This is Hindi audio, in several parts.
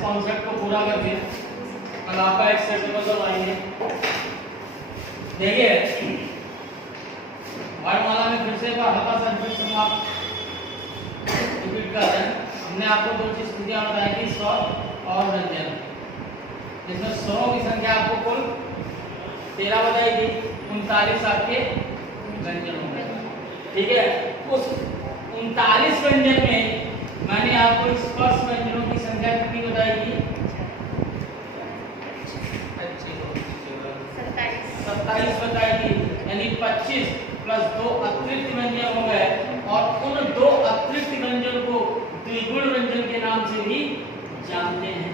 कॉन्सेप्ट को पूरा कर दिया। कल आपका एक सेट बदल आएंगे। देखिए वर्णमाला में फिर से हल्का सा रिपीट कर रहे हैं। हमने आपको दो चीज स्थितियां बताई थी, स्वर और व्यंजन। इसमें स्वरों की संख्या आपको कुल 13 बताई थी, 39 आपके व्यंजन हो गए। ठीक है, उस 39 व्यंजन में मैंने आपको स्पर्श व्यंजनों की संख्या कितनी बताई थी? 27 बताई थी। यानी 25 प्लस 2 अतिरिक्त व्यंजन हो गए और उन 2 अतिरिक्त व्यंजन को द्विगुण व्यंजन के नाम से भी जानते हैं।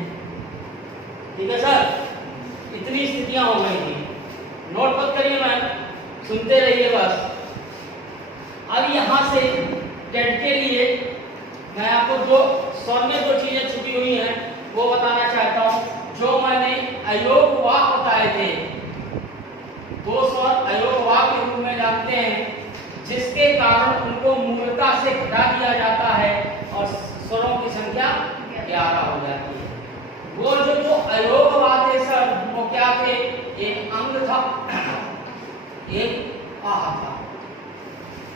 ठीक है सर, इतनी स्थितियां हो गई थी। नोट मत करिए मैम, सुनते रहिए बस। अब यहां से टेट के लिए मैं आपको दो स्वर में 2 चीजें छुपी हुई हैं वो बताना चाहता हूं। जो मैंने अयोग वाक बताए थे, 2 स्वर अयोग वाक के रूप में जानते हैं, जिसके कारण उनको मूलता से घटा दिया जाता है और स्वरों की संख्या 11 हो जाती है। वो जो अयोग वाक है सर, वो क्या थे? एक अंग था, एक आह था।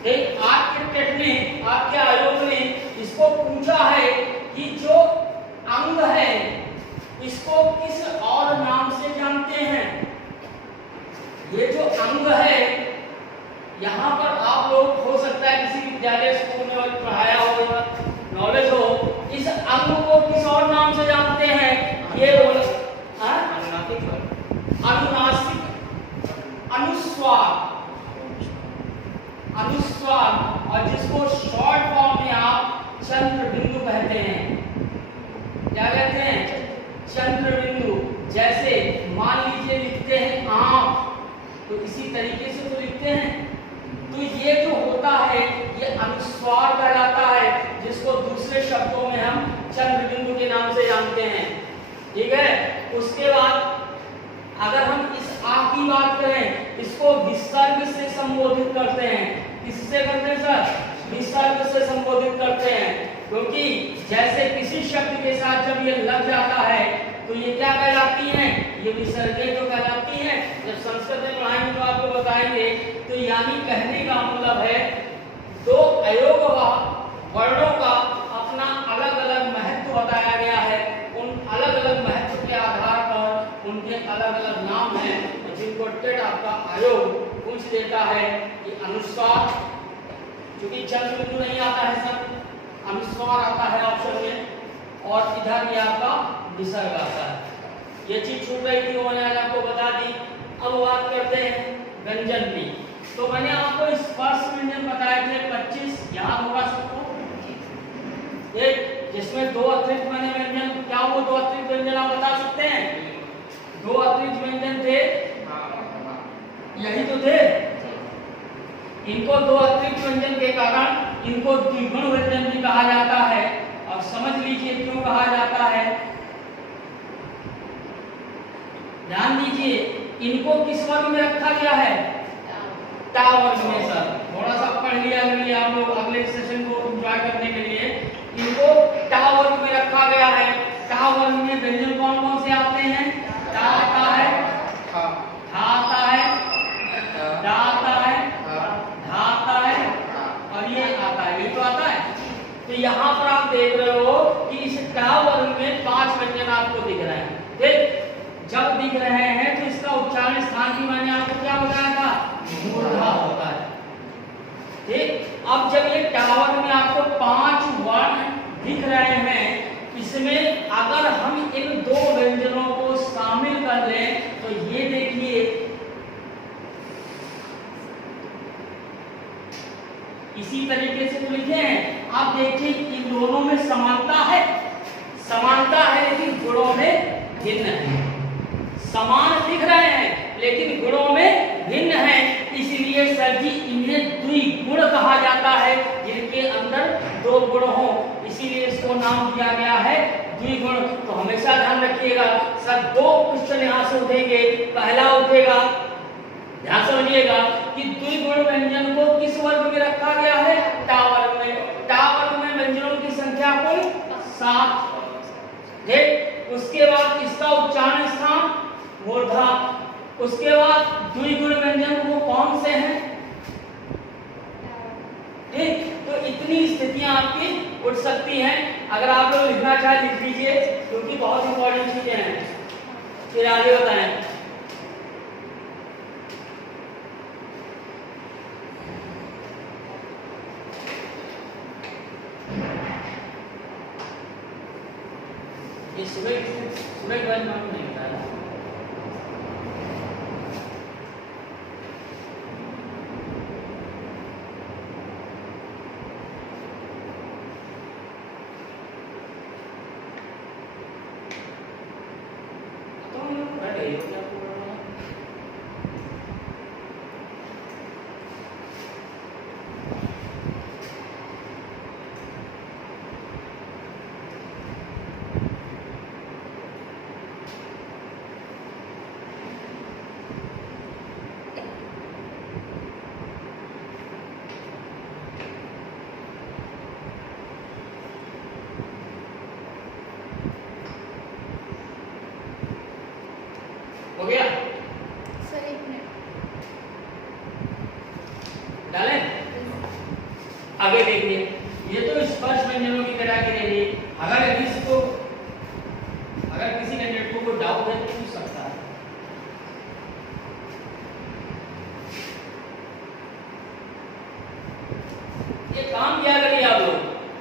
एक आपके टेट ने, आपके आयोग ने इसको पूछा है कि जो अंग है इसको किस और नाम से जानते हैं? ये जो अंग है, यहाँ पर आप लोग हो सकता है किसी विद्यालय स्कूल में पढ़ाया हो या नॉलेज हो, इस अंग को किस और नाम से जानते हैं? ये बोल अनुनासिक, अनुस्वार, अनुस्वार, और जिसको शॉर्ट फॉर्म में आप चंद्र बिंदु कहते हैं। क्या कहते हैं? चंद्र बिंदु। जैसे मान लीजिए लिखते हैं आंख, तो इसी तरीके से तो लिखते हैं। तो ये जो होता है ये अनुस्वार कहलाता है, जिसको दूसरे शब्दों में हम चंद्र बिंदु के नाम से जानते हैं। ठीक है, उसके बाद अगर हम इस आ की बात करें, इसको विसर्ग से संबोधित करते हैं। किससे करते हैं सर? विसर्ग से संबोधित करते हैं, क्योंकि जैसे किसी शब्द के साथ जब ये लग जाता है तो ये क्या कहलाती हैं? ये विसर्गे जो कहलाती हैं। जब संस्कृत में पढ़ाएंगे तो आपको बताएंगे। तो यानी कहने का मतलब है 2 अयोग वर्णों का अपना अलग अलग महत्व बताया गया है। उन अलग अलग महत्व के आधार पर उनके अलग अलग नाम हैं, जिनको टेट आपका आयोग पूछ देता है कि अनुस्वार, क्योंकि चंद्र बिंदु नहीं आता है सर, अनुस्वार आता है ऑप्शन में, और इधर ये आपका विसर्ग आता है। ये चीज छूट रही थी, वो मैंने आज आपको बता दी। अब बात करते हैं व्यंजन की। तो मैंने आपको स्पर्श व्यंजन बताए थे 25, याद होगा सबको। एक जिसमें 2 अतिरिक्त मैंने व्यंजन, क्या वो 2 अतिरिक्त व्यंजन आप बता सकते हैं? 2 अतिरिक्त व्यंजन थे, यही तो थे। इनको 2 अतिरिक्त व्यंजन के कारण इनको द्विगुण व्यंजन भी कहा जाता है। और समझ लीजिए क्यों कहा जाता है। ध्यान दीजिए, इनको किस वर्ग में रखा गया है? टा वर्ग में सर। थोड़ा सा पढ़ लिया करिए आप लोग अगले सेशन को एंजॉय करने के लिए। इनको टा वर्ग में रखा गया है। टा वर्ग में व्यंजन कौन कौन से आते हैं? टा आता है, था आता है, दा आता है, धा आता है, और ये आता है। ये तो आता है। तो यहाँ पर आप देख रहे हो कि इस टा वर्ग में 5 व्यंजन आपको दिख रहे हैं। ठीक, जब दिख रहे हैं तो इसका उच्चारण स्थान की मैंने आपको क्या बताया था? मूर्धा होता है। ठीक, अब जब ये टा वर्ग में आपको 5 वर्ण दिख रहे हैं, इसमें अगर हम इन 2 व्यंजनों को शामिल कर लें तो ये देखिए, इसी तरीके से तो लिखे हैं। आप देखिए इन दोनों में समानता है, समानता है, लेकिन गुणों में भिन्न है। समान दिख रहे हैं लेकिन गुणों में भिन्न हैं, इसलिए सर जी इन्हें द्विगुण कहा जाता है, जिनके अंदर 2 गुण हो, इसीलिए इसको नाम दिया गया है द्विगुण। तो हमेशा ध्यान रखिएगा सर, 2 क्वेश्चन यहाँ से उठेंगे। पहला उठेगा, ध्यान समझिएगा, कि द्विगुण व्यंजन को किस वर्ग में रखा गया है? टा वर्ग में। टा वर्ग में व्यंजनों की संख्या कुल 7। ठीक, इसका उच्चारण स्थान मूर्धा। उसके बाद द्विगुण व्यंजन वो कौन से हैं? ठीक, तो इतनी स्थितियां आपकी उठ सकती हैं। अगर आप लोग लिखना चाहे लिख लीजिए, क्योंकि बहुत इंपॉर्टेंट चीजें हैं। फिर आगे बताएं। ये सुबह के बाद मालूम नहीं बताया। हो गया सर? एक मिनट डालें। आगे देखिए, ये तो स्पर्श व्यंजनों की कैटेगरी रही। अगर किसी कैंडिडेट को कोई डाउट है तो पूछ सकता है। ये काम किया करिए आप लोग,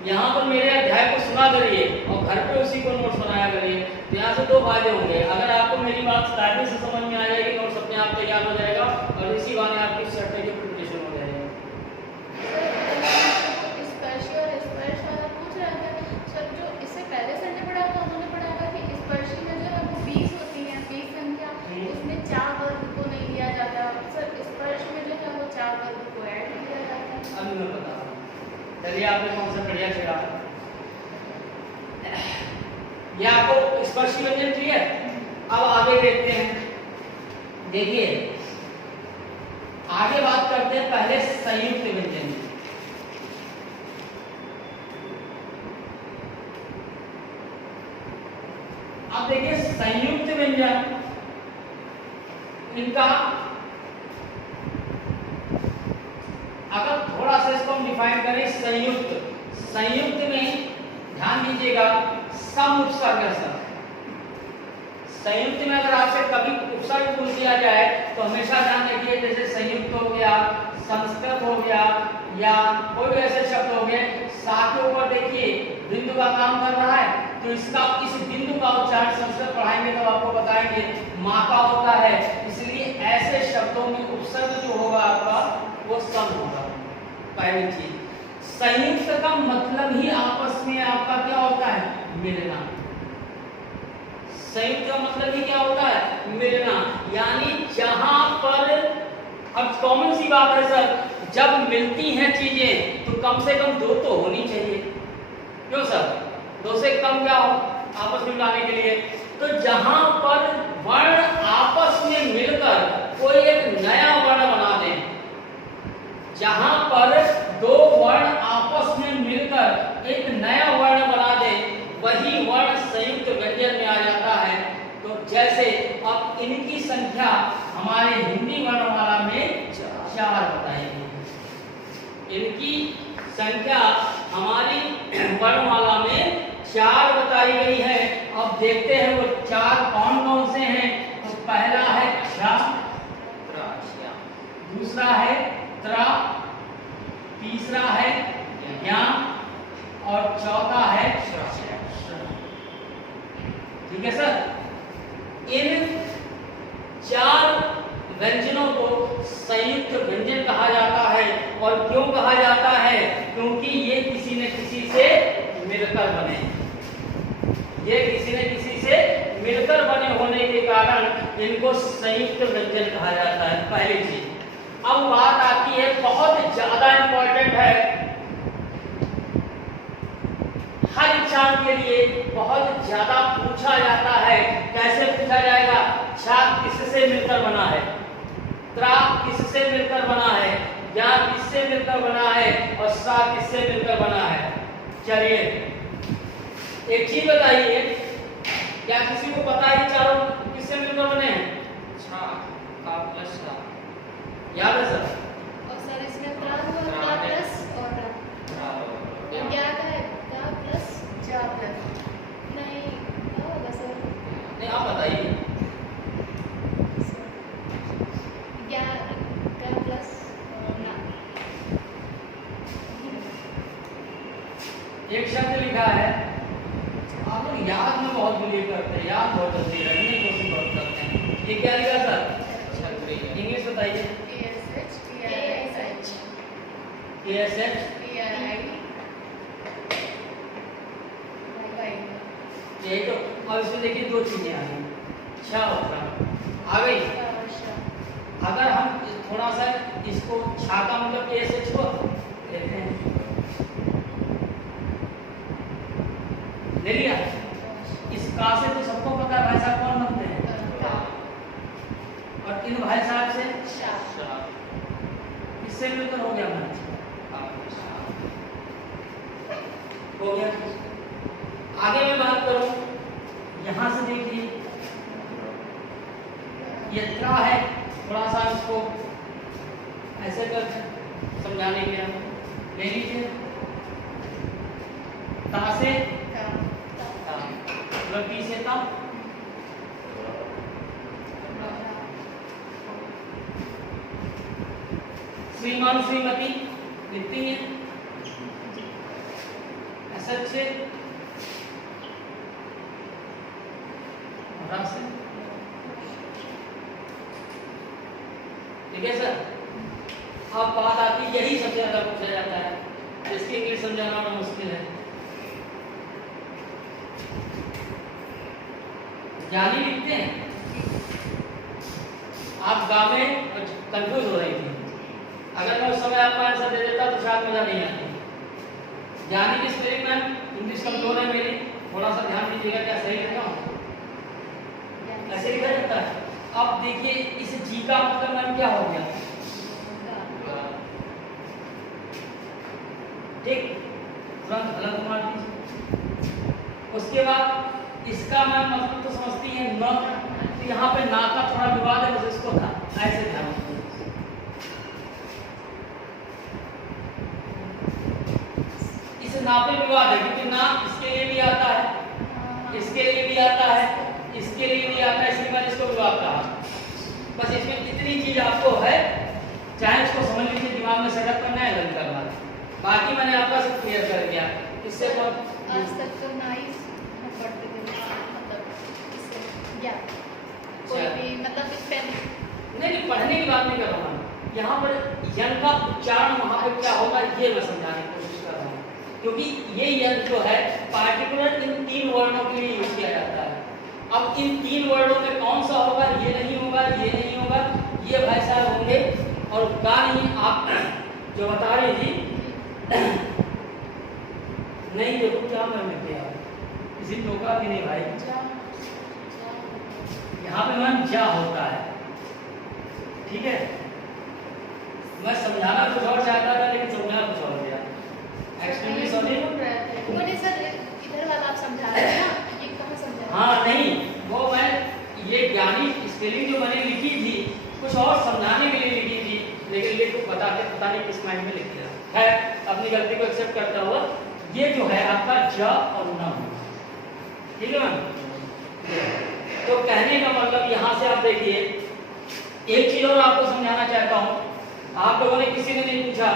यहाँ पर मेरे अध्याय को सुना करिए और घर पे उसी को नोट्स बनाया करिए। तो यहाँ से दो फायदे होंगे। अगर आपको मेरी बात स्टार्टिंग से समझ में आ जाएगी, नोट्स अपने आप तैयार हो जाएगा और इसी बहाने आपकी सर्टिफिकेट प्रिपरेशन हो जाएगी। स्पर्श और स्पर्श वाला पूछ रहा था सर, जो इससे पहले संडे पढ़ा था उन्होंने पढ़ा था कि स्पर्श में जो है वो 20 होती है, 20 संख्या, उसमें 4 वर्ग को नहीं लिया जाता। सर स्पर्श में जो है वो 4 वर्ग को ऐड किया जाता है। अब मैं बता रहा हूँ। चलिए, आपने कौन सा बढ़िया छेड़ा। ये आपको स्पर्शी व्यंजन क्लियर। अब आगे देखते हैं। देखिए, आगे बात करते हैं पहले संयुक्त व्यंजन की। अब देखिए संयुक्त व्यंजन, इनका अगर थोड़ा सा इसको हम डिफाइन करें, संयुक्त में ध्यान दीजिएगा सम उपसर्ग है सर। संयुक्त में अगर आपसे कभी उपसर्ग पूछ दिया जाए तो हमेशा ध्यान रखिए, जैसे संयुक्त हो गया, संस्कृत हो गया, या कोई भी ऐसे शब्द हो गए, साथ के ऊपर देखिए बिंदु का काम कर रहा है, तो इस बिंदु का उच्चारण संस्कृत पढ़ाएंगे तो आपको बताएंगे माँ का होता है। इसलिए ऐसे शब्दों में उपसर्ग जो होगा आपका वो सम होगा। पहली चीज, संयुक्त का मतलब ही आपस में आपका क्या होता है? मिलना। संयुक्त का मतलब ही क्या होता है? मिलना। यानी जहां पर, अब कॉमन सी बात है सर, जब मिलती हैं चीजें तो कम से कम दो तो होनी चाहिए। क्यों सर? दो से कम क्या हो आपस में मिलाने के लिए? तो जहां पर वर्ण आपस में मिलकर कोई एक नया वर्ण बना दें, जहां पर दो वर्ण आपस में मिलकर एक नया वर्ण बना दे, वही वर्ण संयुक्त व्यंजन में आ जाता है। तो जैसे अब इनकी संख्या हमारे हिंदी वर्णमाला में 4 बताएंगे। इनकी संख्या हमारी वर्णमाला में 4 बताई गई है। अब देखते हैं वो 4 कौन कौन से हैं। तो पहला है क्ष, दूसरा है त्र, तीसरा है ज्ञ और चौथा है श्र। ठीक है सर। इन 4 व्यंजनों को संयुक्त व्यंजन कहा जाता है। और क्यों कहा जाता है? क्योंकि ये किसी न किसी से मिलकर बने। ये किसी न किसी से मिलकर बने होने के कारण इनको संयुक्त व्यंजन कहा जाता है। पहली चीज। अब बात आती है, बहुत ज्यादा इंपॉर्टेंट है, हर एग्जाम के लिए बहुत ज्यादा पूछा जाता है। कैसे पूछा जाएगा? छा किससे मिलकर बना है, त्रा किससे मिलकर बना है, या किससे मिलकर बना है, और सा किससे मिलकर बना है। चलिए एक चीज बताइए, क्या किसी को पता है ये चारों किससे मिलकर बने हैं? छा का प्लस छा याद है सर? और सर इसमें ता हुआ प्लस और रा क्या है का प्लस जा प्लस नहीं क्या होगा सर? नहीं आप बताइए। क्या का प्लस ना एक शब्द लिखा है, आप लोग याद में बहुत बिलीव करते हैं, याद बहुत जल्दी रखने की कोशिश बहुत करते हैं। ये क्या लिखा सर? छतरी इंग्लिश बताइए। ASH यही तो। अब इसमें देखिए दो चीजें आ गई, छा और रा आ गई। अगर हम थोड़ा सा इसको छा का मतलब ASH को लेते हैं, ले लिया। इस का से तो सबको पता है भाई साहब कौन बनते हैं, और इन भाई साहब से छा इससे मिलकर हो गया मन, का प्लस हो गया। आगे मैं बात करूं, यहां से देखिए ये त्रा है, थोड़ा सा इसको ऐसे कर समझाने के लिए हम ले लीजिए। ता से रबी से ता, श्रीमान श्रीमती लिखती हैं, ऐसा से रा से। ठीक है सर? अब बात आती है, यही सबसे ज्यादा पूछा जाता है, इसकी इंग्लिश समझाना बड़ा मुश्किल है। ज्ञानी लिखते हैं, आप गा में कंफ्यूज हो रही थी, अगर मैं उस समय आपको आंसर दे देता तो शायद मजा नहीं आती। ज्ञानी की स्पेलिंग मैम इंग्लिश कमजोर है मेरी, थोड़ा सा ध्यान दीजिएगा, क्या सही लिखा हूं? ऐसे लिखा जाता है। अब देखिए इस जी का मतलब मैम क्या हो गया, ठीक, तुरंत अलग मार दीजिए। उसके बाद इसका मैम मतलब तो समझती है न, तो यहाँ पे ना का थोड़ा विवाद है, बस इसको था ऐसे ध्यान रखिए। इस ना पे विवाद है क्योंकि ना इसके लिए भी आता है, इसके लिए भी आता है, इसके लिए भी आता है, इसलिए मैंने इसको विवाद कहा। बस इसमें इतनी चीज आपको है, चाहे इसको समझ लीजिए, दिमाग में सेटअप करना है, लर्न करना है, बाकी मैंने आपका सब क्लियर कर दिया। इससे आज तक तो ना ही पढ़ते थे, मतलब इससे या कोई भी मतलब इस पे नहीं, पढ़ने की बात नहीं कर रहा हूँ, यहाँ पर यन का उच्चारण वहाँ पे क्या होगा ये मैं समझाने की कोशिश कर रहा हूँ, क्योंकि ये यन जो है पार्टिकुलर इन 3 वर्णों के लिए यूज किया जाता है। अब इन 3 वर्णों में कौन सा होगा, ये नहीं होगा, ये नहीं होगा, ये भाई साहब होंगे, और का नहीं आप जो बता रही थी नहीं, देखो क्या मैं लिख दिया, किसी टोका भी नहीं भाई, यहाँ पे मैम जा होता है, ठीक है? मैं समझाना कुछ और चाहता था लेकिन समझा कुछ और गया। Extremely sorry. मुझे सर इधर वाला आप समझा रहे हैं ना, ये कहाँ समझा? हाँ नहीं, वो मैं ये ज्ञानी स्पेलिंग जो मैंने लिखी थी कुछ और समझाने के लिए लिखी थी, लेकिन ये कुछ पता नहीं किस माइंड में लिख दिया है। अपनी गलती को एक्सेप्ट करता हुआ ये जो है आपका ज और न, ठीक है मैम? तो कहने का मतलब यहाँ से आप देखिए, एक चीज और आपको समझाना चाहता हूँ, आप लोगों ने किसी ने नहीं पूछा,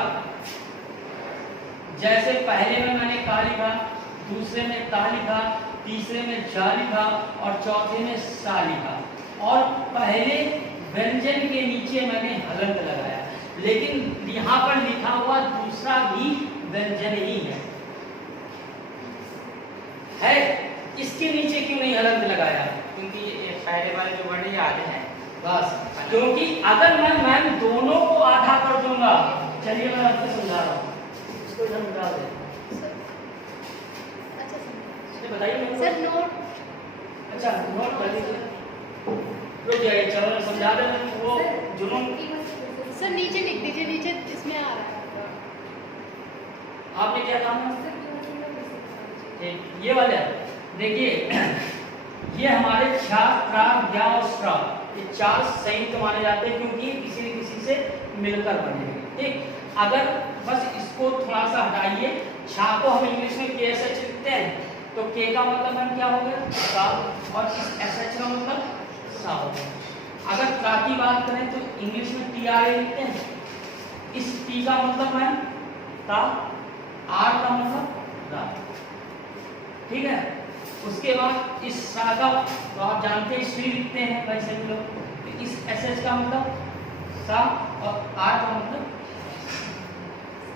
जैसे पहले में मैंने का लिखा, दूसरे में ता लिखा, तीसरे में जा लिखा और चौथे में सा लिखा, और पहले व्यंजन के नीचे मैंने हलंत लगाया, लेकिन यहाँ पर लिखा हुआ दूसरा भी व्यंजन ही है, इसके नीचे क्यों नहीं हलंत लगाया? क्योंकि ये पहले वाले जो वर्ण याद है बस, क्योंकि अगर मैं दोनों को आधा कर दूंगा, चलिए मैं आपको समझा रहा हूँ, इसको इधर मिटा दे। अच्छा बताइए मेरे को। सर नोट, अच्छा नोट कर लीजिए, रुक जाइए, चलो समझा दे, वो जुनून सर नीचे लिख दीजिए, नीचे इसमें आ रहा है। आपने क्या काम है? ये वाले देखिए, ये हमारे छा, त्रा, ज्ञा और स्ट्रा, ये 4 संयुक्त माने जाते हैं क्योंकि ये किसी न किसी से मिलकर बने हैं। ठीक, अगर बस इसको थोड़ा सा हटाइए, छा को हम इंग्लिश में के एस एच लिखते हैं, तो के का मतलब मैम क्या हो गया, सा, और इस एस एच का मतलब सा हो गया। अगर त्रा की बात करें तो इंग्लिश में टी आर ए लिखते हैं, इस टी का मतलब मैम ता, आर का मतलब रा। ठीक है, उसके बाद इस सा का तो आप जानते हैं श्री लिखते हैं वैसे भी लोग, तो इस एस एच का मतलब सा और आर का मतलब,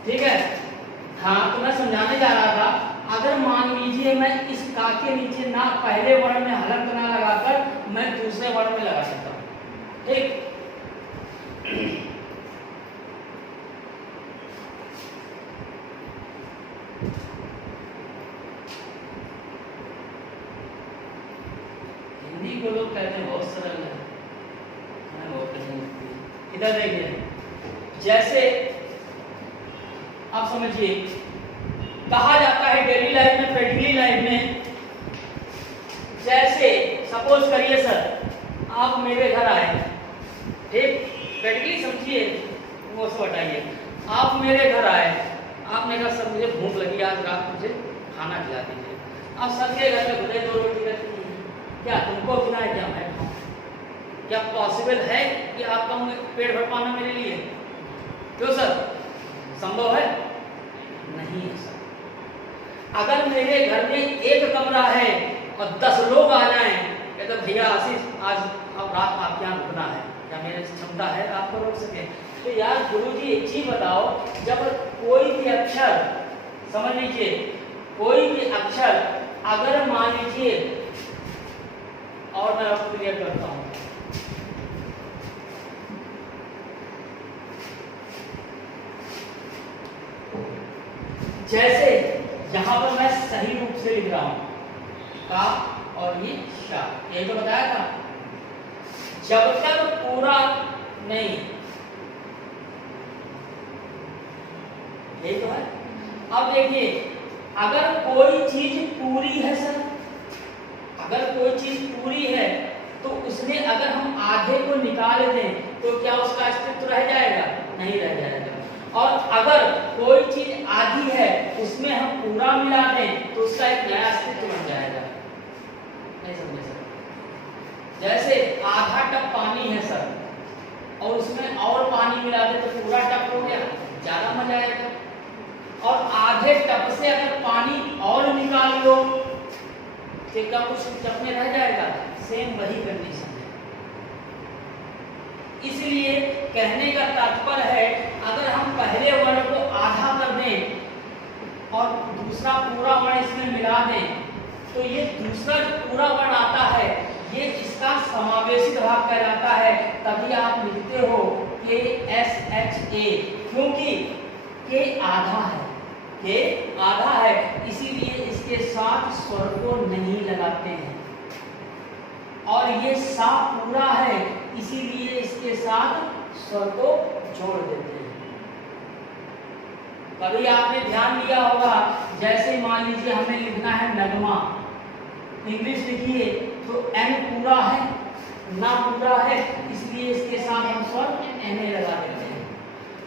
ठीक है। हाँ, तो मैं समझाने जा रहा था, अगर मान लीजिए मैं इस का के नीचे ना पहले वर्ण में हलंत ना लगाकर मैं दूसरे वर्ण में लगा सकता हूँ। ठीक, हिंदी को लोग कहते हैं बहुत सरल है, बहुत कठिन लगती है। इधर देखिए, जैसे आप समझिए, कहा जाता है डेली लाइफ में, प्रैक्टिकली लाइफ में, जैसे सपोज करिए सर आप मेरे घर आए, ठीक, प्रैक्टिकली समझिए, वो सब हटाइए, आप मेरे घर आए, आपने कहा सर मुझे भूख लगी, आज रात मुझे खाना खिला दीजिए। आप सबके घर में भले 2 रोटी रहती है, क्या तुमको खिलाए, क्या मैं खाऊं? क्या पॉसिबल है कि आपका पेट भर पाना मेरे लिए? क्यों सर, संभव है? नहीं है सर। अगर मेरे घर में एक कमरा है और 10 लोग आ जाएं, कहते भैया आशीष आज अब रात आपके यहाँ रुकना है, क्या मेरी क्षमता है आपको रोक सके? तो यार गुरुजी एक चीज बताओ, जब कोई भी अक्षर, समझ लीजिए, कोई भी अक्षर अगर मान लीजिए, और मैं आपको क्लियर करता हूं, जैसे यहां पर मैं सही रूप से लिख रहा हूं का और ये शा, ये तो बताया था। जब तक पूरा नहीं, ये तो है। अब देखिए, अगर कोई चीज पूरी है सर, अगर कोई चीज पूरी है तो उसमें अगर हम आधे को निकाल दें तो क्या उसका अस्तित्व रह जाएगा? नहीं रह जाएगा। और अगर कोई चीज आधी है उसमें हम पूरा मिला दें तो उसका एक नया अस्तित्व बन जाएगा। नहीं समझे सर? जैसे आधा टब पानी है सर और उसमें और पानी मिला दे तो पूरा टब हो गया, ज्यादा मजा आएगा। और आधे टब से अगर पानी और निकाल लो तो क्या कुछ टब में रह जाएगा? सेम वही कंडीशन है। इसलिए कहने का तात्पर्य है, अगर हम पहले वर्ण को आधा कर दें और दूसरा पूरा वर्ण इसमें मिला दें तो ये दूसरा जो पूरा वर्ण आता है ये इसका समावेशित भाग कहलाता है। तभी आप लिखते हो के एस एच ए, क्योंकि के आधा है, के आधा है, इसीलिए इसके साथ स्वर को नहीं लगाते हैं। और ये सा पूरा है, इसीलिए इसके साथ स्वर को जोड़ देते हैं। कभी आपने ध्यान दिया होगा, जैसे मान लीजिए हमें लिखना है नगमा, इंग्लिश लिखिए तो एन पूरा है, ना पूरा है, इसलिए इसके साथ हम स्वर एन लगा देते हैं।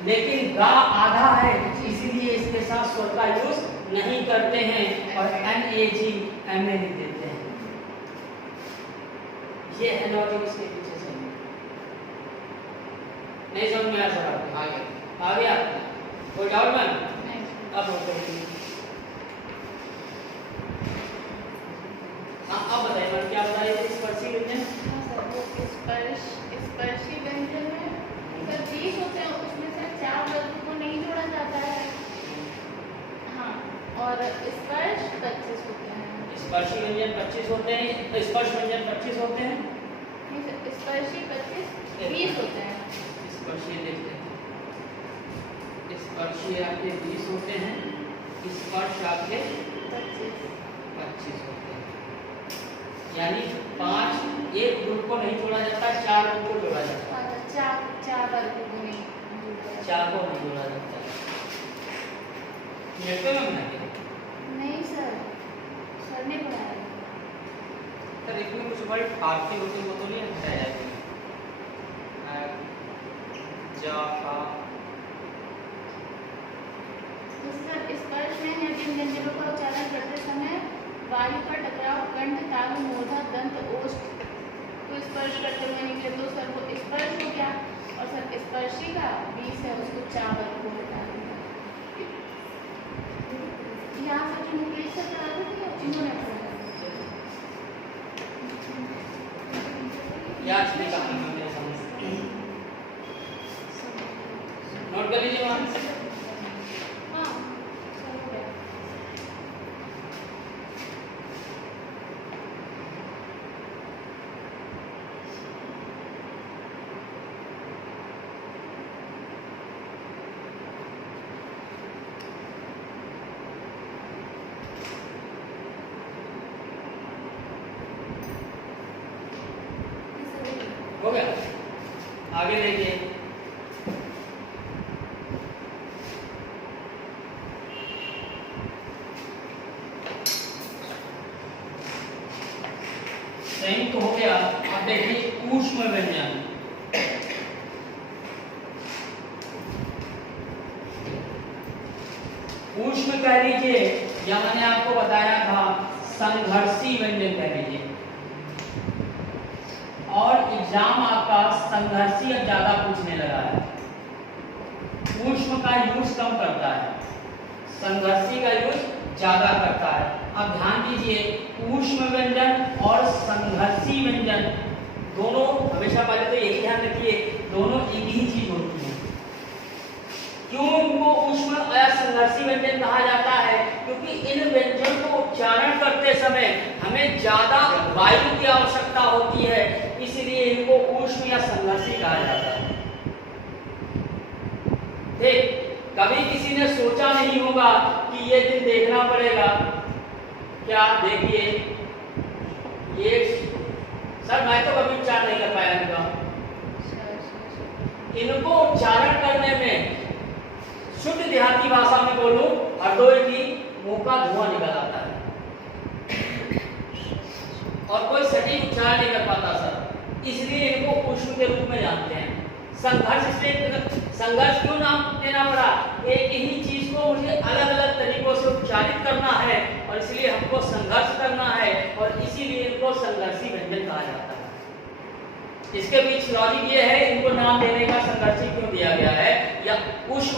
लेकिन गा आधा है, इसीलिए इसके साथ स्वर का यूज नहीं करते हैं और N A G M A लिख देते हैं। ये है लॉजिक इसके पीछे से। नहीं समझ में आया सर आपको? आ गया? कोई डाउट मैम? अब अब बताइए मैम, क्या बता रही थी? स्पर्शी व्यंजन, स्पर्शी व्यंजन में सर 20 होते हैं, उसमें से 4 वर्गों को नहीं जोड़ा जाता है। हाँ, और स्पर्श 25 होते हैं। स्पर्शी व्यंजन 25 होते हैं, स्पर्श व्यंजन 25 होते हैं। नहीं सर, स्पर्शी 20 होते हैं। स्पर्शी देखते हैं, स्पर्शी आपके 20 होते हैं, स्पर्श आपके 25 होते हैं। यानी 5 एक ग्रुप को नहीं जोड़ा जाता, 4 ग्रुप को जोड़ा जाता है। चार वर्गों को नहीं, 4 को नहीं जोड़ा जाता है। मिलते में बना के नहीं सर, सर ने पढ़ाया। सर इसमें कुछ वर्ड फारसी होते वो तो नहीं हटाया जाएगा? जाफा तो सर स्पर्श में है जिन व्यंजनों का उच्चारण करते समय वायु का टकराव कंठ तालु मूर्धा दंत ओष्ठ को स्पर्श करते हुए निकले तो सर वो स्पर्श हो गया। और सर स्पर्शी का 20 है उसको 4 वर्ग को हटा देंगे। यहाँ से जो मुकेश सर करा थे इन्होंने पढ़ा याद नहीं कहा मैंने समझ नोट कर लीजिए वहां से। हाँ सर हो गया। हो गया आगे देखिए। संयुक्त हो गया। अब देखिए ऊष्म व्यंजन। ऊष्म कह लीजिए या मैंने आपको बताया था संघर्षी व्यंजन कह लीजिए। और एग्जाम आपका संघर्षी अब ज्यादा पूछने लगा है। ऊष्म का यूज कम करता है, संघर्षी का यूज ज्यादा करता है। अब ध्यान दीजिए ऊष्म व्यंजन और संघर्षी व्यंजन दोनों हमेशा पहले तो यही ध्यान रखिए दोनों एक ही चीज होती है। क्यों इनको ऊष्म या संघर्षी व्यंजन कहा जाता है? क्योंकि इन व्यंजन को उच्चारण करते समय हमें ज्यादा वायु की आवश्यकता होती है, इसलिए इनको ऊष्म या संघर्षी कहा जाता है। देख कभी किसी ने सोचा नहीं होगा कि ये दिन देखना पड़ेगा। क्या देखिए ये सर मैं तो कभी उच्चारण नहीं कर पाया इनका। इनको उच्चारण करने में शुद्ध देहाती भाषा में बोलूं हरदोई की मुंह का धुआं निकल आता है और कोई सटीक उच्चारण नहीं कर पाता सर, इसलिए इनको ऊष्म के रूप में जानते हैं। संघर्ष इसलिए संघर्ष क्यों नाम देना पड़ा? एक ही चीज को मुझे अलग अलग तरीकों से उच्चारित करना है और इसलिए हमको संघर्ष करना है और इसीलिए इनको संघर्षी व्यंजन कहा जाता है। इसके बीच लॉजिक ये है इनको नाम देने का संघर्षी क्यों दिया गया है या ऊष्म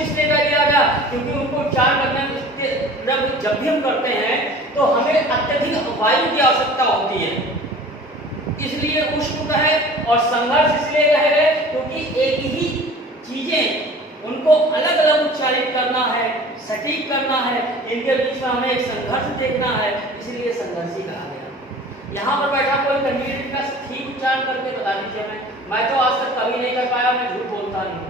इसलिए दिया गया क्योंकि उनको उच्चारण करने जब भी हम करते हैं तो हमें अत्यधिक वायु की आवश्यकता होती है, इसलिए ऊष्म कहे। और संघर्ष इसलिए कहे गए क्योंकि एक ही चीजें उनको अलग अलग उच्चारित करना है, सटीक करना है, इनके बीच में हमें एक संघर्ष देखना है, इसलिए संघर्षी कहा गया। यहाँ पर बैठा कोई कैंडिडेट का ठीक उच्चारण करके बता दीजिए। मैं तो आज तक कभी नहीं कर पाया, मैं झूठ बोलता नहीं हूँ।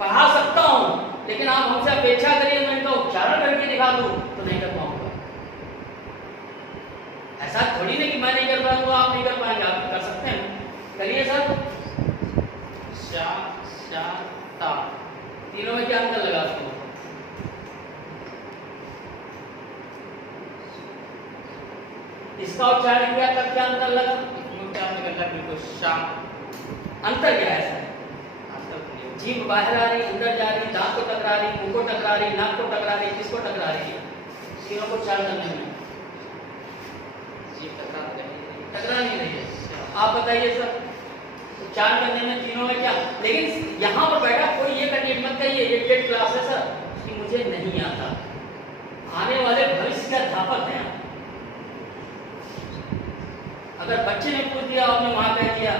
पढ़ा सकता हूँ लेकिन आप हमसे अपेक्षा करिए मैं इनका उच्चारण करके दिखा दूं तो नहीं कर पाऊंगा। ऐसा थोड़ी नहीं कि मैं नहीं कर पाऊंगा आप नहीं कर पाएंगे, आप कर सकते हैं। करिए सर। शा शा ता तीनों में क्या अंतर लगा उसको? इसका उच्चारण किया तब क्या अंतर लगा? उच्चारण करना बिल्कुल शा। अंतर क्या है सर? अंतर जीभ बाहर आ रही, अंदर जा रही, दांत को टकरा रही, मुंह को टकरा रही, नाक को टकरा रही, किसको टकरा रही है? तीनों को उच्चारण करने में जीभ टकरा नहीं रही है। आप बताइए सर उच्चारण करने में तीनों में क्या? लेकिन यहाँ पर बैठा कोई ये कैंडिडेट मत कहिए ये टेट क्लास है सर कि मुझे नहीं आता। आने वाले भविष्य के अध्यापक हैं। अगर बच्चे ने पूछ दिया आपने वहां कह दिया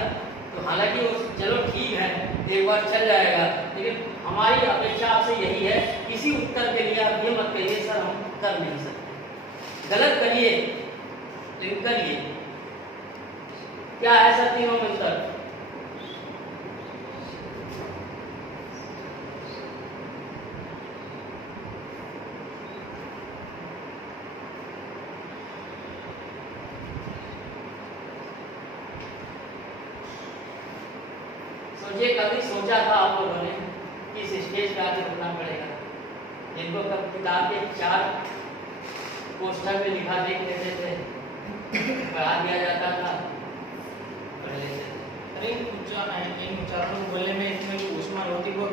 तो हालांकि वो चलो ठीक है एक बार चल जाएगा, लेकिन हमारी अपेक्षा आपसे यही है किसी उत्तर के लिए आप ये मत कहिए सर हम कर नहीं सकते। गलत करिए लेकिन करिए। क्या है सर तीनों में अंतर? सोचिए कभी सोचा था आप लोगों ने कि इस स्टेज पे आके रुकना पड़ेगा? जिनको कब किताब के 4 पोस्टर में लिखा देख लेते थे, पढ़ा दिया जाता था, पढ़ लेते थे। अरे इन उच्चारणों को बोलने में इसमें जो ऊष्मा होती है वो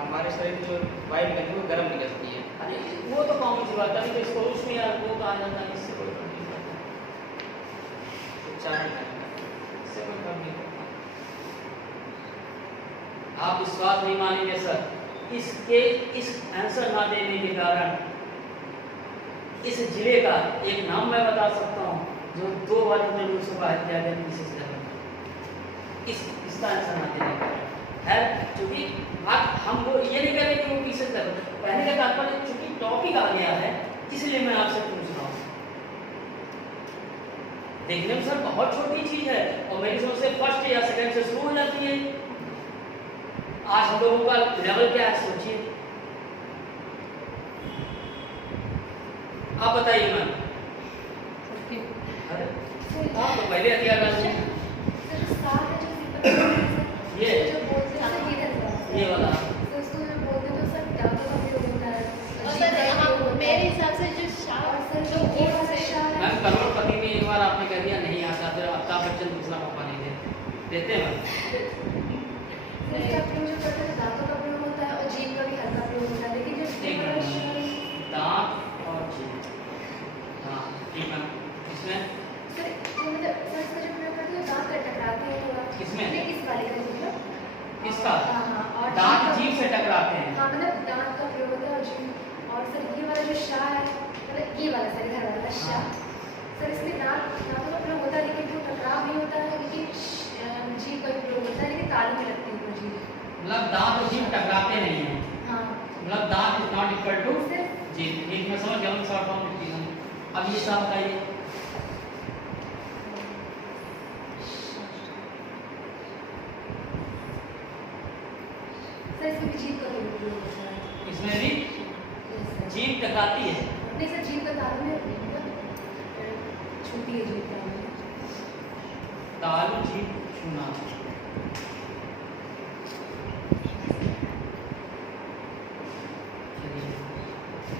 हमारे शरीर की जो वायु निकलती है वो गर्म निकलती है। अरे वो तो कॉमन सी बात है, अभी तो इसको ऊष्मीय वो कहा जाता है, इससे कोई फर्क नहीं पड़ता, उच्चारण करना। इससे कोई फर्क नहीं पड़ता। आप विश्वास नहीं मानेंगे सर, इसके इस आंसर ना देने के कारण इस जिले का एक नाम मैं बता सकता हूँ जो 2 बार अपने लोकसभा हत्या के पीछे से इसका आंसर ना देने का है। चूंकि बात हम वो ये नहीं करें कि वो पीछे से पहले का तात्पर्य चूंकि टॉपिक आ गया है इसलिए मैं आपसे पूछ रहा हूँ। देखने में सर बहुत छोटी चीज है और मेरी समझ से फर्स्ट या सेकंड से शुरू हो जाती है। आज हम लोगों का लेवल क्या है सोचिए, आप बताइए मैम। आप तो पहले हथियार डाल दिए ये वाला और सर हम मेरे हिसाब से जो मैम करोड़पति में एक बार आपने कह दिया नहीं आता, फिर अमिताभ बच्चन दूसरा मौका नहीं देते हैं दांत और जीभ। हाँ ठीक मैम, इसमें किसका दांत जीभ से टकराते हैं। हाँ मतलब दांत का प्रयोग होता है और जीभ। और सर ये वाला जो शाह है मतलब ये वाला सर घर वाला शाह सर, इसमें दांतों का प्रयोग होता है लेकिन वो टकराव नहीं होता है, लेकिन जीभ का प्रयोग होता है लेकिन तालु में लगती है वो जीभ। मतलब दांत और जीभ टकराते नहीं हैं। हाँ मतलब दांत इज नॉट इक्वल टू जीभ। एक मैं समझ गया हूँ, शॉर्ट फॉर्म लिखती हूँ। अब ये सब बताइए सर, इसमें भी जीभ का प्रयोग होता है। इसमें भी जीभ टकराती है। नहीं सर, जीभ का तालु में मतलब छूती है जीभ तालु में। तालु जीभ छूना।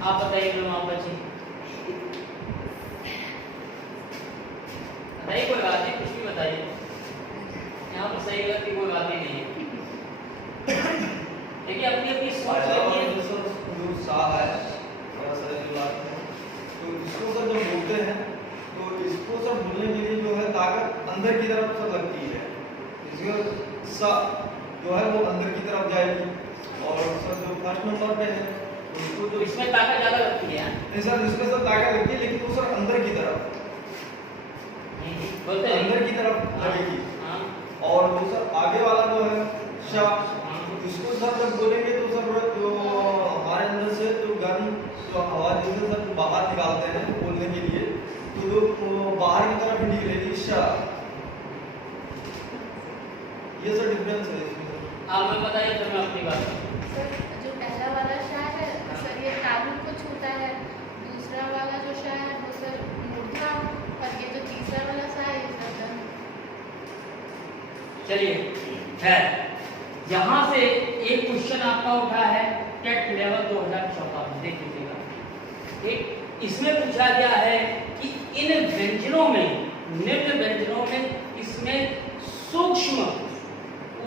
आप बताइए मैम, आप बची बताइए, कोई बात नहीं, कुछ भी बताइए, यहाँ पर सही गलती कोई बात ही नहीं है। देखिए अपनी अपनी सोच रखिए। जो साह है थोड़ा सा जो बात है तो इसको सर जब बोलते हैं तो इसको सर बोलने के लिए जो है ताकत अंदर की तरफ सर लगती है, इसको सा जो है वो अंदर की तरफ जाएगी। और सर जो फर्स्ट नंबर पे है उसको जो इसमें ताकत ज्यादा लगती है। नहीं सर, इसमें सर ताकत लगती है लेकिन वो सर अंदर की तरफ बोलते हैं अंदर की तरफ लगेगी। हाँ और वो सर आगे वाला जो है शा, हाँ इसको सर जब बोलेंगे तो सर जो हमारे अंदर से जो गन जो हवा जिसे सर बाहर निकालते हैं बोलने के लिए, तो जो बाहर की तरफ निकलेगी शा। ये सर डिफरेंस है इसमें। आप मैं बताइए फिर मैं अपनी बात सर जो पहला वाला शाह है सर ये तालु को छूता है, दूसरा वाला जो शाह है वो सर मूर्धा, और ये जो तीसरा वाला शाह है ये सर चलिए खैर, यहाँ से एक क्वेश्चन आपका उठा है टेट लेवल 2014 में, देख लीजिएगा। एक इसमें पूछा गया है कि इन व्यंजनों में, निम्न व्यंजनों में इसमें सूक्ष्म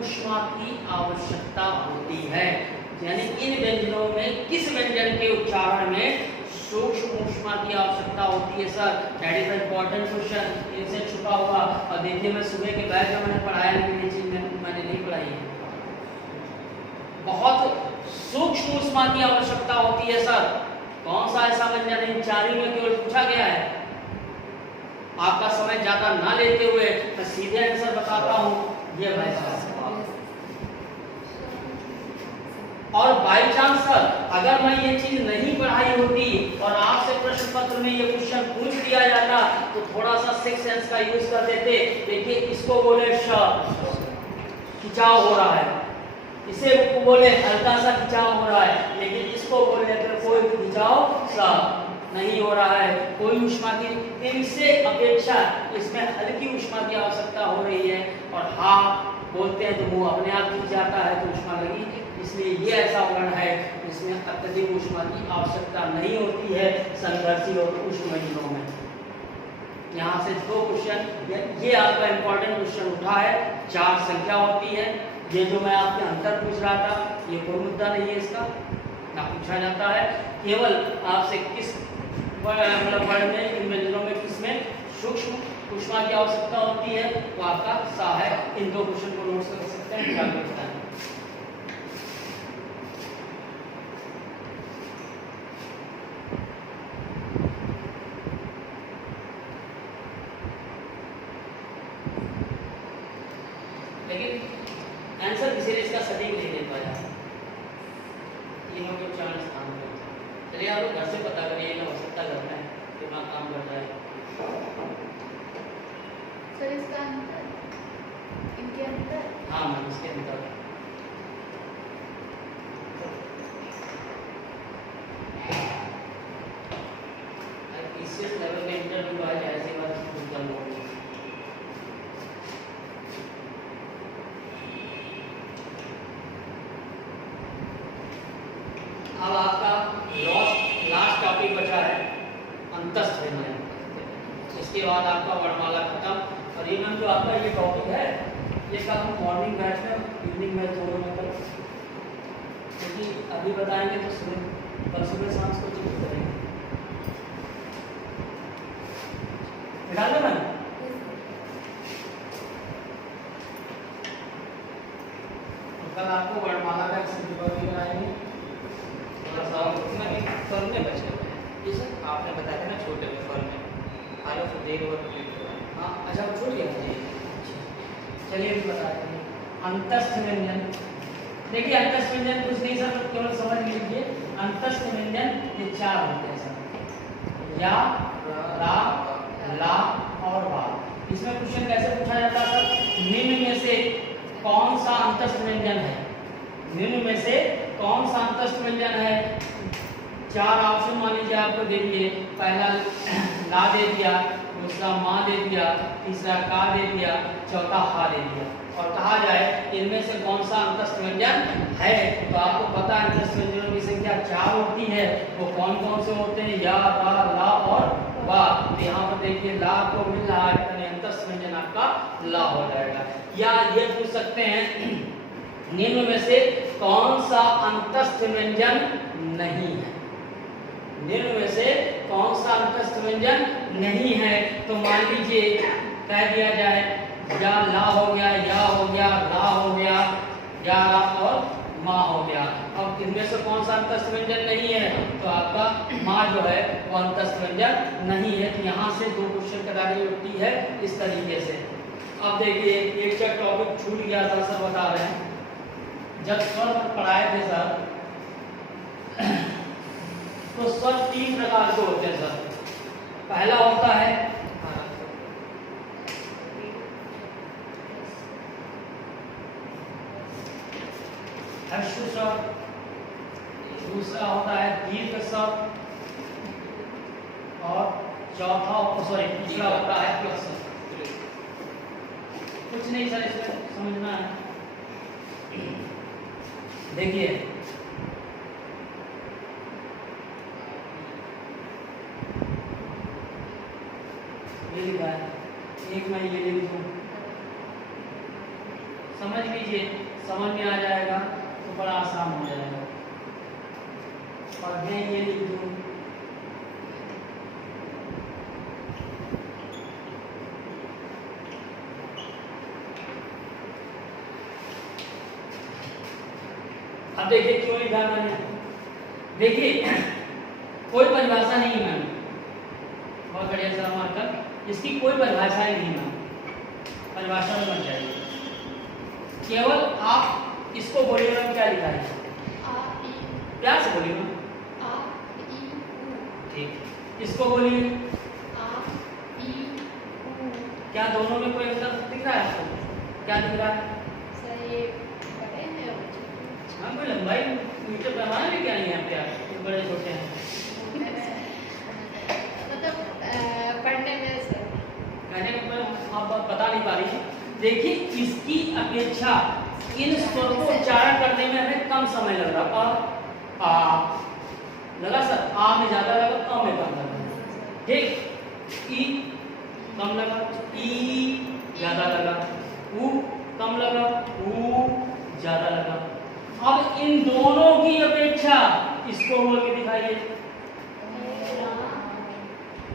ऊष्मा की आवश्यकता होती है, यानी इन व्यंजनों में किस व्यंजन के उच्चारण में सूक्ष्म ऊष्मा की आवश्यकता होती है sir. That is important question, इनसे छुपा हुआ। और देखिए मैं सुबह के बैच में मैंने पढ़ाया लेकिन ये चीज मैंने नहीं पढ़ाई है। बहुत सूक्ष्म ऊष्मा की आवश्यकता होती है सर। कौन सा ऐसा व्यंजन इन चारों में केवल पूछा गया है। आपका समय ज्यादा ना लेते हुए मैं सीधे आंसर बताता हूँ, ये भाई साहब। और बाई चांस सर अगर मैं ये चीज नहीं पढ़ाई होती और आपसे प्रश्न पत्र में ये क्वेश्चन पूछ दिया जाता तो थोड़ा सा सिक्स सेंस का यूज कर देते। देखिए इसको बोले श, खिंचाव हो रहा है, इसे बोले हल्का सा खिंचाव हो रहा है, लेकिन इसको बोलने पर कोई खिंचाव सा नहीं हो रहा है, कोई ऊष्मा की इनसे अपेक्षा इसमें हल्की ऊष्मा की आवश्यकता हो रही है। और हाँ बोलते हैं तो मुंह अपने आप खिंच जाता है तो ऊष्मा लगी। इसलिए ये ऐसा वर्ण है जिसमें अत्यधिक ऊष्मा की आवश्यकता नहीं होती है संघर्षी और ऊष्मयियों में। यहाँ से 2 क्वेश्चन, ये आपका इंपॉर्टेंट क्वेश्चन उठा है। 4 संख्या होती है। ये जो मैं आपके अंतर पूछ रहा था ये कोई मुद्दा नहीं है, इसका ना पूछा जाता है। केवल आपसे किस मतलब वर्ण में, इन व्यंजनों में किस में सूक्ष्म ऊष्मा की आवश्यकता होती है वो आपका सा है। इन 2 क्वेश्चन को नोट कर सकते हैं। क्या लिखता है लेकिन आंसर किसी ने इसका सटीक नहीं दे पाया। तीनों के 4 स्थान पर। चलिए आप लोग घर से पता करिएगा, हो सकता घर में कितना काम कर रहा है। सर इसका अंतर, इनके अंतर, हाँ मैम इसके अंतर इस लेवल का इंटरव्यू आ जाए ऐसी बात पूछ कर लो। अब आपका लास्ट टॉपिक बचा है अंतस्थ व्यंजन। इसके बाद आपका वर्णमाला खत्म। और ये मैम जो आपका ये टॉपिक है ये कल हम मॉर्निंग बैच में, इवनिंग बैच दोनों में कल, क्योंकि अभी बताएंगे तो सुबह, कल सुबह शाम को चेक करेंगे। बिठा लो मैम। कल आपको वर्णमाला का एक्सरसाइज आएंगे। थोड़ा सा उसमें एक फॉर्म में बचे हुए हैं। जी सर। आपने बताया था ना छोटे में फॉर्म में, हालांकि तो देर और क्लिक हुआ है। हाँ अच्छा वो छोड़ गया। चलिए अभी बताते हैं अंतस्थ व्यंजन। देखिए अंतस्थ व्यंजन कुछ नहीं सर, केवल समझ लीजिए अंतस्थ व्यंजन ये 4 होते हैं सर, या, रा, ला और वा। इसमें क्वेश्चन कैसे पूछा जाता है सर, निम्न में से कौन सा अंतस्थ व्यंजन है, निम्न में से कौन सा अंतस्थ व्यंजन है। 4 ऑप्शन मान लीजिए आपको दे दिए, पहला ला दे दिया, दूसरा माँ दे दिया, तीसरा का दे दिया, चौथा हा दे दिया। और कहा जाए इनमें से कौन सा अंतस्थ व्यंजन है, तो आपको पता है अंतस्थ व्यंजनों की संख्या 4 होती है। वो कौन कौन से होते हैं, या, रा, ला और वा। तो यहाँ पर देखिए ला आपको मिल रहा है, यानी अंतस्थ व्यंजन आपका ला हो जाएगा। या ये पूछ सकते हैं निम्न में से कौन सा अंतस्थ व्यंजन नहीं है, निम्न में से कौन सा अंतस्थ व्यंजन नहीं है। तो मान लीजिए कह दिया जाए या ला हो गया, या हो गया, रा हो गया, या रा और माँ हो गया। अब इनमें से कौन सा अंतस्थ व्यंजन नहीं है, तो आपका माँ जो है वो अंतस्थ व्यंजन नहीं है। तो यहाँ से 2 क्वेश्चन करानी होती है इस तरीके से। अब देखिए एक चेक टॉपिक छूट गया था सर, बता रहे हैं जब स्वर पढ़ाए थे सर तो स्वर 3 प्रकार के होते हैं सर। पहला होता है ह्रस्व स्वर, दूसरा होता है दीर्घ स्वर और तीसरा होता है प्लस स्वर। कुछ नहीं सर इसमें समझना है। देखिए ये लिखा है, एक मैं ये लिख दूं, समझ लीजिए, समझ में आ जाएगा तो बड़ा आसान हो जाएगा। और मैं ये लिख दूं, अब देखिए क्यों लिखा मैंने। देखिए कोई परिभाषा नहीं है मैम, बहुत बढ़िया सर मार्कर, इसकी कोई परिभाषा नहीं है मैम, परिभाषा में मत जाइए। केवल आप इसको बोलिए मैम क्या लिखा है, प्यार से बोलिए मैम। ठीक, इसको बोलिए। क्या दोनों में कोई अंतर दिख रहा है आपको, क्या दिख रहा है? हाँ कोई लंबाई मीटर पैमाने में क्या नहीं है आपके, आप बड़े छोटे हैं मतलब पढ़ने में सर, कहने का मतलब आप बता नहीं पा रही है। देखिए इसकी अपेक्षा इन स्वर को उच्चारण करने में हमें कम समय लग रहा। आ लगा सर, आ में ज्यादा लगा, अ में कम लगा। ठीक, ई कम लगा, ई ज्यादा लगा, ऊ कम लगा, ऊ ज्यादा लगा। अब इन दोनों की अपेक्षा इसको बोल के दिखाइए।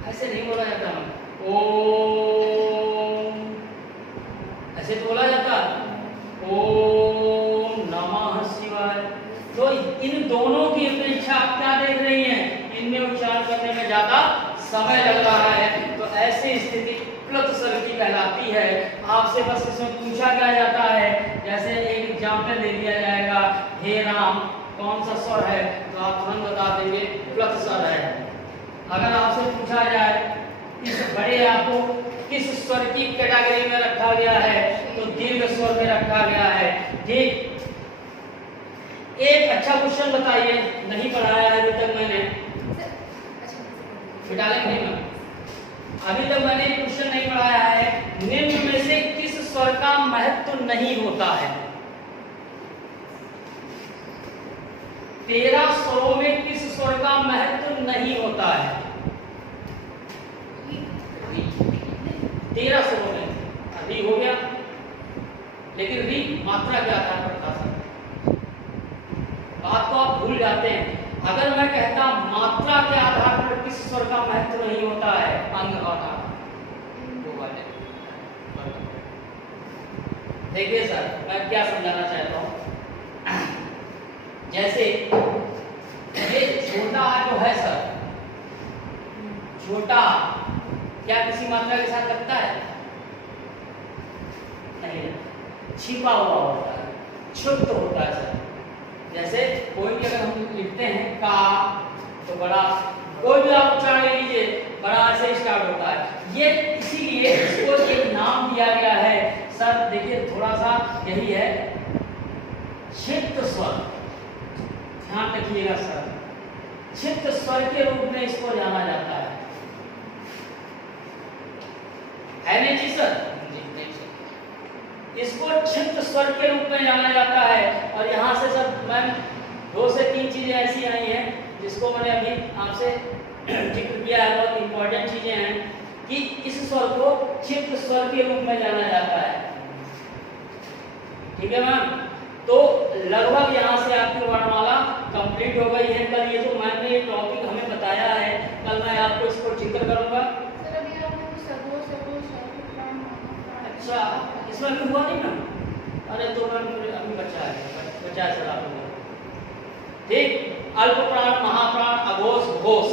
ऐसे नहीं बोला जाता है, ओम ऐसे तो बोला जाता है, ओम नमः शिवाय। तो इन दोनों की अपेक्षा आप क्या देख रही हैं, इनमें उच्चारण करने में ज्यादा समय लग रहा है। तो ऐसी स्थिति प्लुत स्वर की कहलाती है। आपसे बस इसमें पूछा क्या जाता है, जैसे एक एग्जाम्पल दे दिया जाएगा, हे राम कौन सा स्वर है, तो आप तुरंत बता देंगे प्लुत स्वर है। अगर आपसे पूछा जाए इस बड़े आ को किस स्वर की कैटेगरी में रखा गया है, तो दीर्घ स्वर में रखा गया है। ठीक, एक अच्छा क्वेश्चन बताइए, नहीं पढ़ाया है अभी तक मैंने, बिटालेंगे नहीं मैं, अभी तक मैंने क्वेश्चन नहीं पढ़ाया है। निम्न में से किस स्वर का महत्व नहीं होता है? 13 स्वरों में किस स्वर का महत्व नहीं होता है? 13 स्वरों में री हो गया, लेकिन री मात्रा के आधार पर था सर, बात को आप भूल जाते हैं। अगर मैं कहता मात्रा के आधार पर किस स्वर का महत्व नहीं होता है, अंग आधार वो वाले। देखिए सर, मैं क्या समझाना चाहता हूँ, जैसे ये छोटा जो है सर, छोटा क्या किसी मात्रा के साथ लगता है? नहीं, छिपा हुआ होता है, क्षुब्ध होता है सर। जैसे कोई भी अगर हम लिखते हैं का, तो बड़ा, कोई भी आप उच्चारण लीजिए, बड़ा से स्टार्ट होता है। ये इसीलिए इसको एक नाम दिया गया है सर। देखिए थोड़ा सा यही है, क्षिप्त स्वर, ध्यान रखिएगा सर, क्षिप्त स्वर के रूप में इसको जाना जाता है नहीं जी सर? इसको क्षिप्त स्वर के रूप में जाना जाता है। और यहाँ से सर मैम 2 से 3 चीजें ऐसी आई हैं जिसको मैंने अभी आपसे जिक्र किया है, बहुत इंपॉर्टेंट चीजें हैं कि इस स्वर को क्षिप्त स्वर के रूप में जाना जाता है। ठीक है मैम, तो लगभग यहाँ से आपकी वर्णमाला कंप्लीट हो गई है। कल ये जो मैम ने ये टॉपिक हमें बताया है, कल मैं आपको इसको जिक्र करूंगा। अच्छा, इसमें भी हुआ नहीं ना? अरे तो मैम अभी बचा है सर आप लोगों को। ठीक, अल्प प्राण, महाप्राण, अघोष, घोष,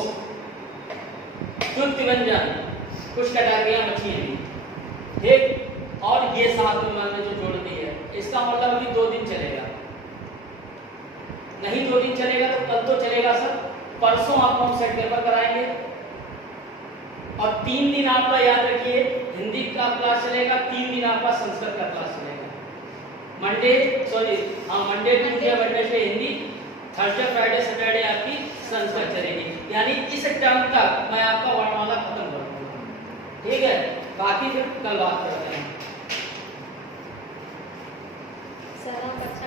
द्वितीय व्यंजन, कुछ कैटेगरियां बची हैं। ठीक, और ये 7 में मैंने जो जोड़ दी है, इसका मतलब कि 2 दिन चलेगा, नहीं 2 दिन चलेगा तो कल तो चलेगा सर, परसों आपको हम सेट पेपर कराएंगे। और 3 दिन आपका याद रखिए हिंदी का क्लास चलेगा, 3 दिन आपका संस्कृत का क्लास चलेगा। Monday Tuesday Wednesday Hindi, Thursday Friday Saturday आपकी संस्कृत चलेगी। यानी इस टर्म तक मैं आपका वर्णमाला खत्म कर दूंगा। ठीक है, बाकी फिर कल बात करते हैं। सर आप अच्छा